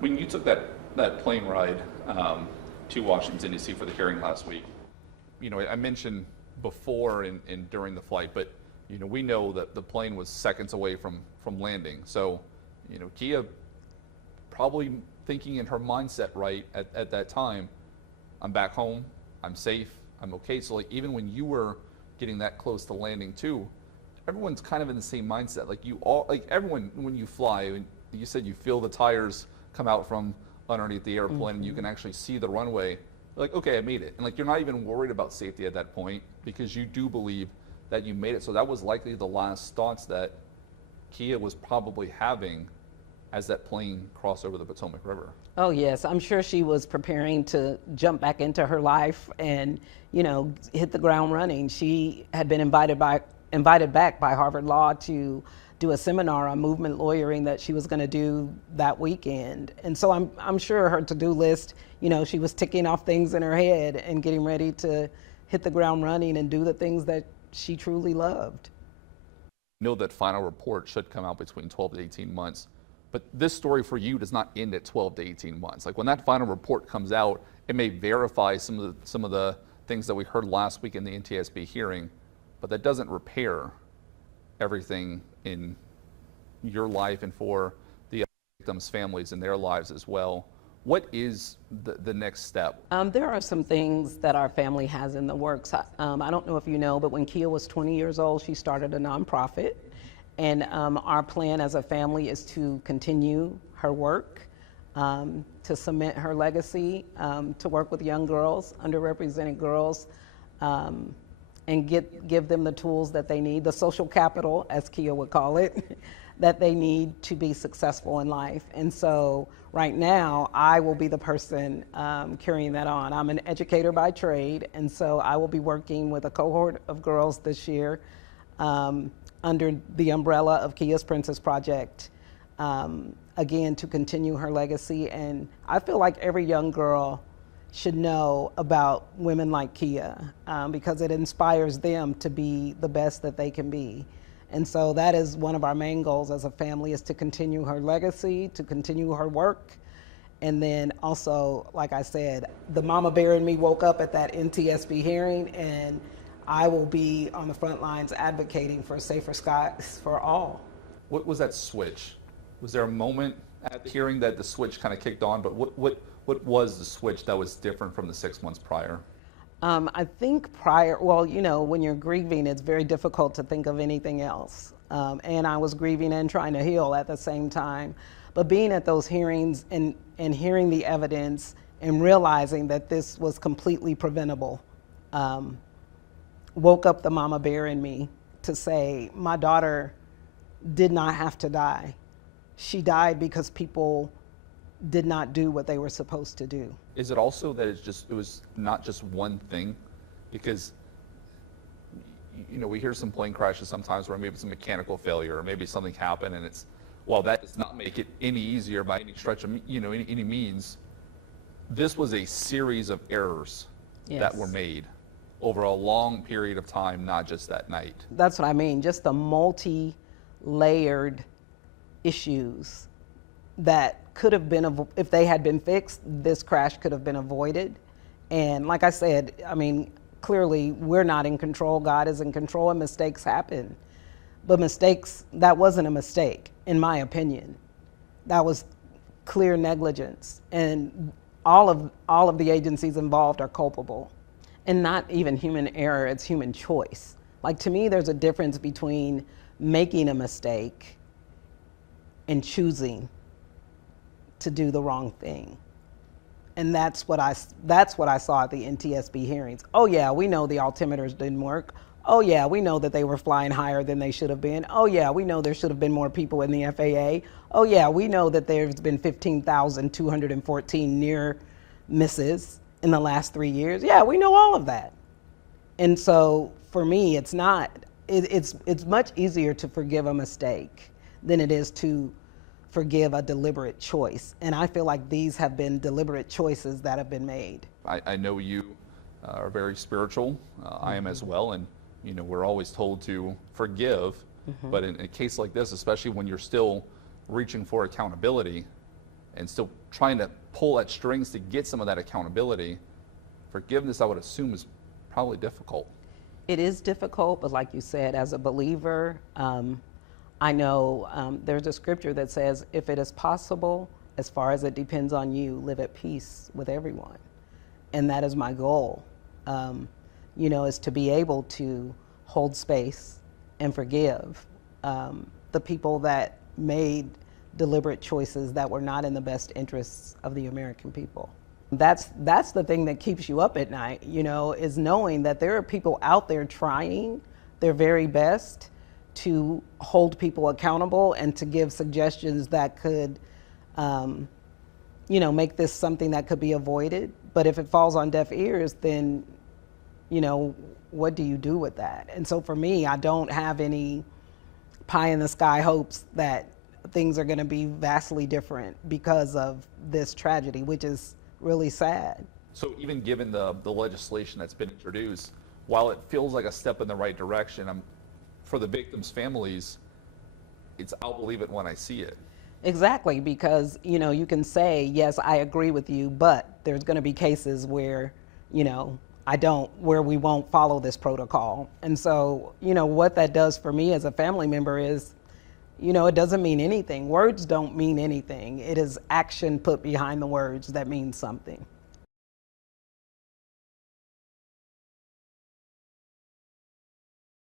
When you took that plane ride to Washington, D.C. for the hearing last week, I mentioned before and during the flight, but we know that the plane was seconds away from landing. So, Kiah probably thinking in her mindset right at that time, I'm back home, I'm safe, I'm okay. So like even when you were getting that close to landing too, everyone's kind of in the same mindset. Like everyone, when you fly, and you said you feel the tires come out from underneath the airplane, and you can actually see the runway. Like, okay, I made it. And like you're not even worried about safety at that point because you do believe that you made it. So that was likely the last thoughts that Kiah was probably having as that plane crossed over the Potomac River. Oh yes, I'm sure she was preparing to jump back into her life and, hit the ground running. She had been invited back by Harvard Law to do a seminar on movement lawyering that she was going to do that weekend. And so I'm sure her to-do list, she was ticking off things in her head and getting ready to hit the ground running and do the things that she truly loved. Know that final report should come out between 12 to 18 months. But this story for you does not end at 12 to 18 months. Like when that final report comes out, it may verify some of the things that we heard last week in the NTSB hearing, but that doesn't repair everything in your life and for the victims' families and their lives as well. What is the next step? There are some things that our family has in the works. I don't know if you know, but when Kiah was 20 years old, she started a nonprofit. And our plan as a family is to continue her work, to cement her legacy, to work with young girls, underrepresented girls, and give them the tools that they need, the social capital, as Kiah would call it, that they need to be successful in life. And so right now, I will be the person carrying that on. I'm an educator by trade, and so I will be working with a cohort of girls this year under the umbrella of Kiah's Princess Project, again, to continue her legacy. And I feel like every young girl should know about women like Kiah because it inspires them to be the best that they can be. And so that is one of our main goals as a family, is to continue her legacy, to continue her work. And then also, like I said, the mama bear in me woke up at that NTSB hearing, and I will be on the front lines advocating for safer skies for all. What was that switch? Was there a moment at the hearing that the switch kind of kicked on? But what was the switch that was different from the 6 months prior? I think prior, well, when you're grieving, it's very difficult to think of anything else. And I was grieving and trying to heal at the same time. But being at those hearings and hearing the evidence and realizing that this was completely preventable, woke up the mama bear in me to say, my daughter did not have to die. She died because people did not do what they were supposed to do. Is it also that it was not just one thing? Because, we hear some plane crashes sometimes where maybe it's a mechanical failure or maybe something happened and that does not make it any easier by any stretch of, any means. This was a series of errors that were made over a long period of time, not just that night. That's what I mean, just the multi-layered issues that could have been, if they had been fixed, this crash could have been avoided. And like I said, clearly we're not in control, God is in control, and mistakes happen. But that wasn't a mistake, in my opinion. That was clear negligence. And all of the agencies involved are culpable. And not even human error, it's human choice. Like, to me, there's a difference between making a mistake and choosing to do the wrong thing. And that's what I saw at the NTSB hearings. Oh yeah, we know the altimeters didn't work. Oh yeah, we know that they were flying higher than they should have been. Oh yeah, we know there should have been more people in the FAA. Oh yeah, we know that there's been 15,214 near misses in the last 3 years. Yeah, we know all of that. And so for me, it's much easier to forgive a mistake than it is to forgive a deliberate choice. And I feel like these have been deliberate choices that have been made. I know you are very spiritual. I am as well. And, we're always told to forgive. But in a case like this, especially when you're still reaching for accountability, and still trying to pull at strings to get some of that accountability, forgiveness, I would assume, is probably difficult. It is difficult, but like you said, as a believer, I know there's a scripture that says, if it is possible, as far as it depends on you, live at peace with everyone. And that is my goal, is to be able to hold space and forgive the people that made deliberate choices that were not in the best interests of the American people. That's the thing that keeps you up at night, is knowing that there are people out there trying their very best to hold people accountable and to give suggestions that could, make this something that could be avoided. But if it falls on deaf ears, then, what do you do with that? And so for me, I don't have any pie in the sky hopes that things are going to be vastly different because of this tragedy, which is really sad. So even given the legislation that's been introduced, while it feels like a step in the right direction, for the victims' families, I'll believe it when I see it. Exactly, because you can say, yes, I agree with you, but there's going to be cases where where we won't follow this protocol. And so what that does for me as a family member is, it doesn't mean anything. Words don't mean anything. It is action put behind the words that means something.